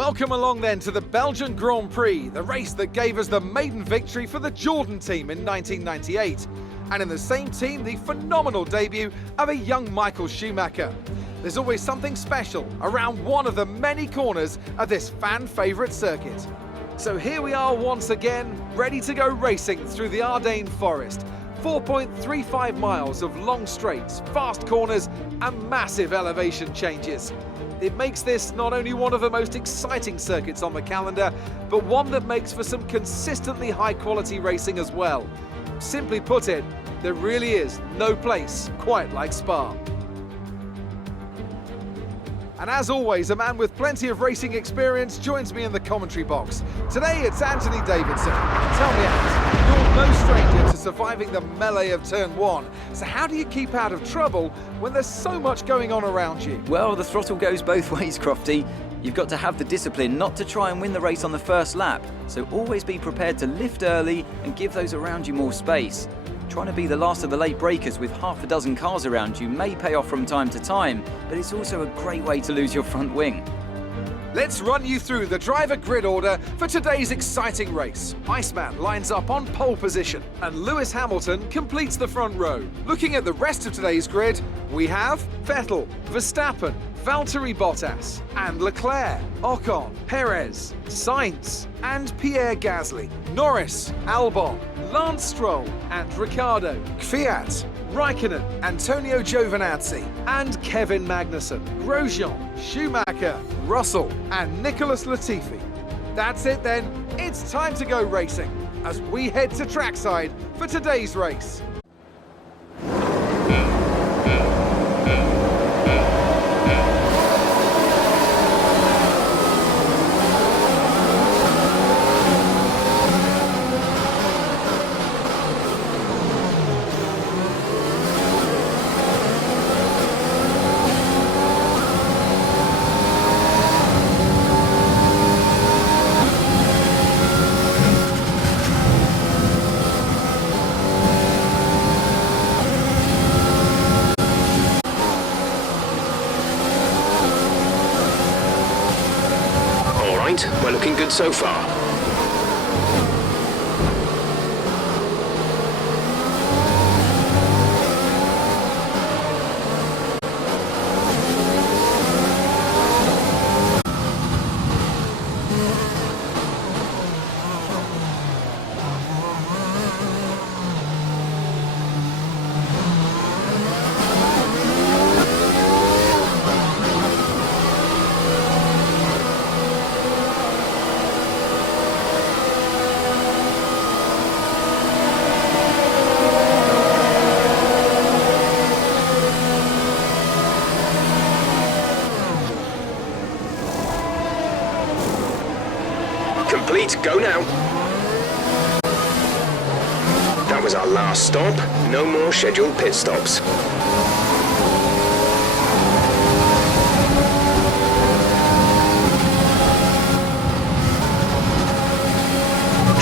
Welcome along then to the Belgian Grand Prix, the race that gave us the maiden victory for the Jordan team in 1998. And in the same team, the phenomenal debut of a young Michael Schumacher. There's always something special around one of the many corners of this fan-favourite circuit. So here we are once again, ready to go racing through the Ardennes forest. 4.35 miles of long straights, fast corners and massive elevation changes. It makes this not only one of the most exciting circuits on the calendar, but one that makes for some consistently high-quality racing as well. Simply put it, there really is no place quite like Spa. And as always, a man with plenty of racing experience joins me in the commentary box. Today it's Anthony Davidson. Tell me, Ant, you're no stranger to surviving the melee of turn one. So how do you keep out of trouble when there's so much going on around you? Well, the throttle goes both ways, Crofty. You've got to have the discipline not to try and win the race on the first lap. So always be prepared to lift early and give those around you more space. Trying to be the last of the late breakers with half a dozen cars around you may pay off from time to time, but it's also a great way to lose your front wing. Let's run you through the driver grid order for today's exciting race. Iceman lines up on pole position and Lewis Hamilton completes the front row. Looking at the rest of today's grid, we have Vettel, Verstappen, Valtteri Bottas and Leclerc, Ocon, Perez, Sainz and Pierre Gasly, Norris, Albon, Lance Stroll and Ricciardo, Kvyat, Raikkonen, Antonio Giovinazzi and Kevin Magnussen, Grosjean, Schumacher, Russell and Nicholas Latifi. That's it then, it's time to go racing as we head to trackside for today's race. We're looking good so far. Complete, go now. That was our last stop. No more scheduled pit stops.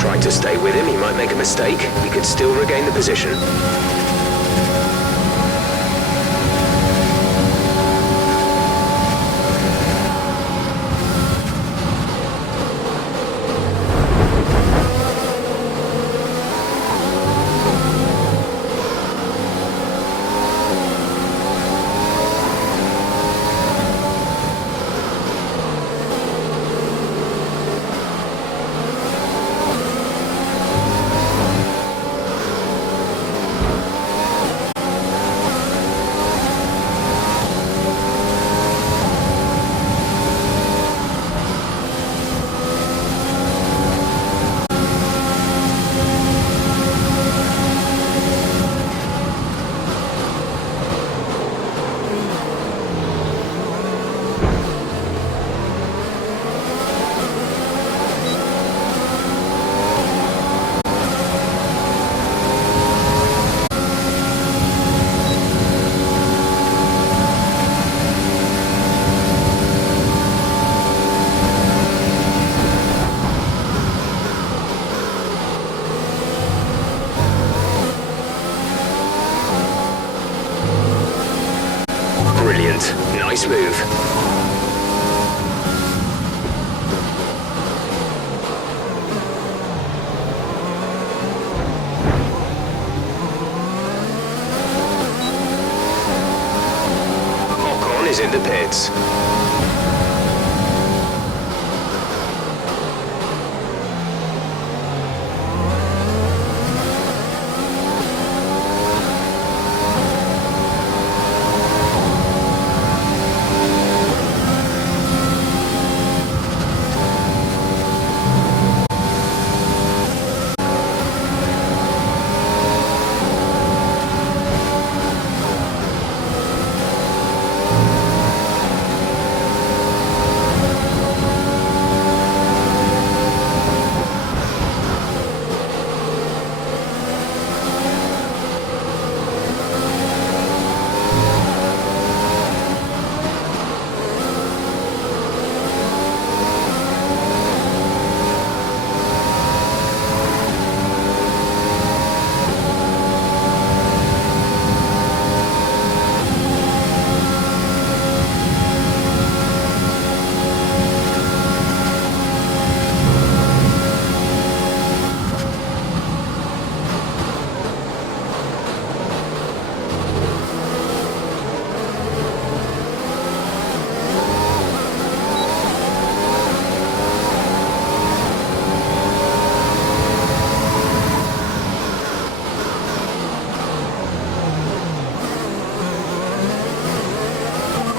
Try to stay with him, he might make a mistake. He could still regain the position. Brilliant. Nice move. is in the pits.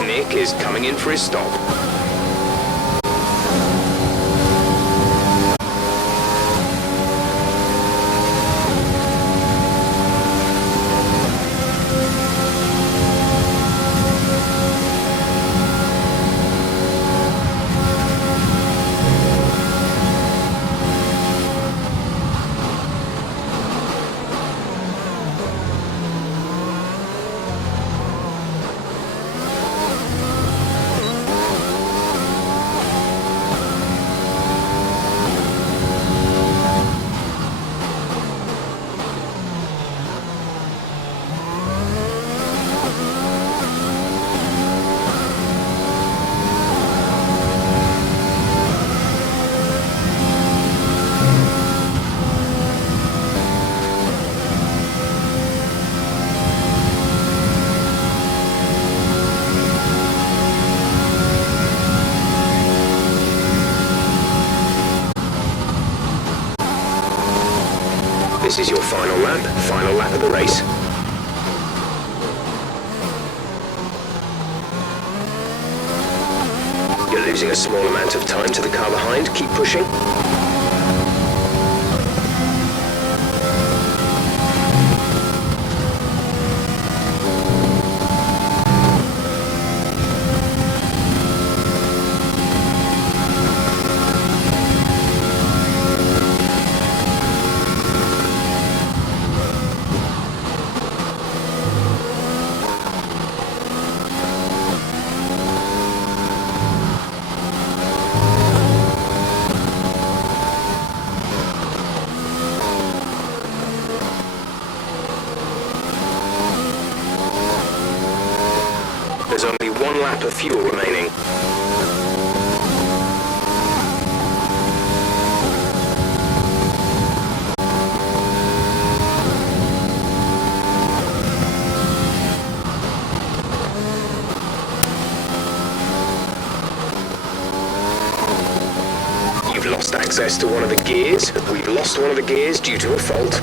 Nick is coming in for his stop. This is your final lap of the race. You're losing a small amount of time to the car behind. Keep pushing. There's only one lap of fuel remaining. You've lost access to one of the gears. We've lost one of the gears due to a fault.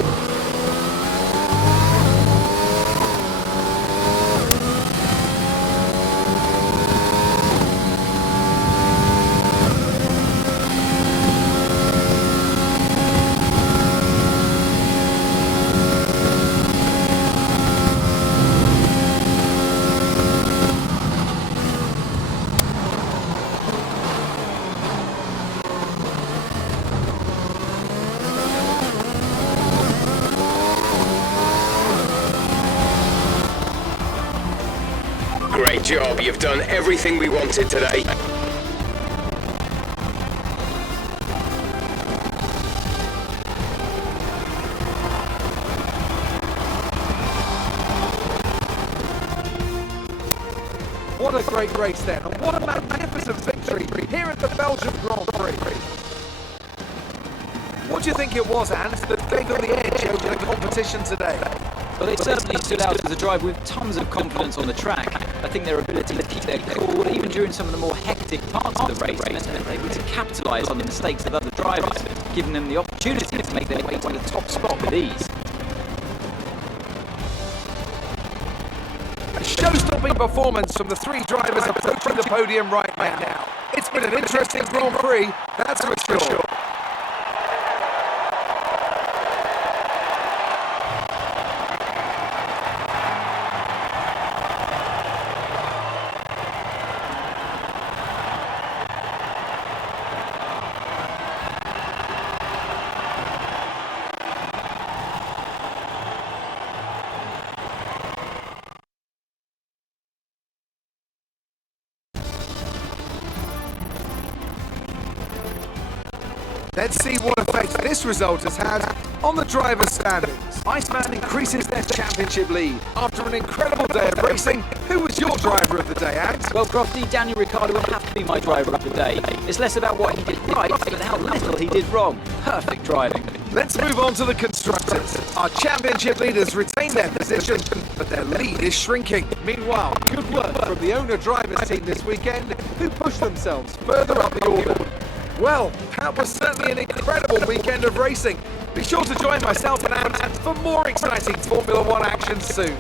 Great job, you've done everything we wanted today. What a great race then, and what a magnificent victory here at the Belgian Grand Prix. What do you think it was, Ant, that gave them the edge over the competition today? Well, it certainly stood out as a drive with tons of confidence on the track. I think their ability to keep their cool, even during some of the more hectic parts of the race, meant that they were able to capitalise on the mistakes of other drivers, giving them the opportunity to make their way to the top spot with ease. A show-stopping performance from the three drivers approaching the podium right now. It's been an interesting Grand Prix, that's for sure. Let's see what effect this result has had on the drivers' standings. Iceman increases their championship lead. After an incredible day of racing, who was your driver of the day, Ant? Well, Crofty, Daniel Ricciardo would have to be my driver of the day. It's less about what he did right, but how little he did wrong. Perfect driving. Let's move on to the constructors. Our championship leaders retain their position, but their lead is shrinking. Meanwhile, good work from the owner-drivers team this weekend, who pushed themselves further up the order. Well, that was certainly an incredible weekend of racing. Be sure to join myself and Ant for more exciting Formula One action soon.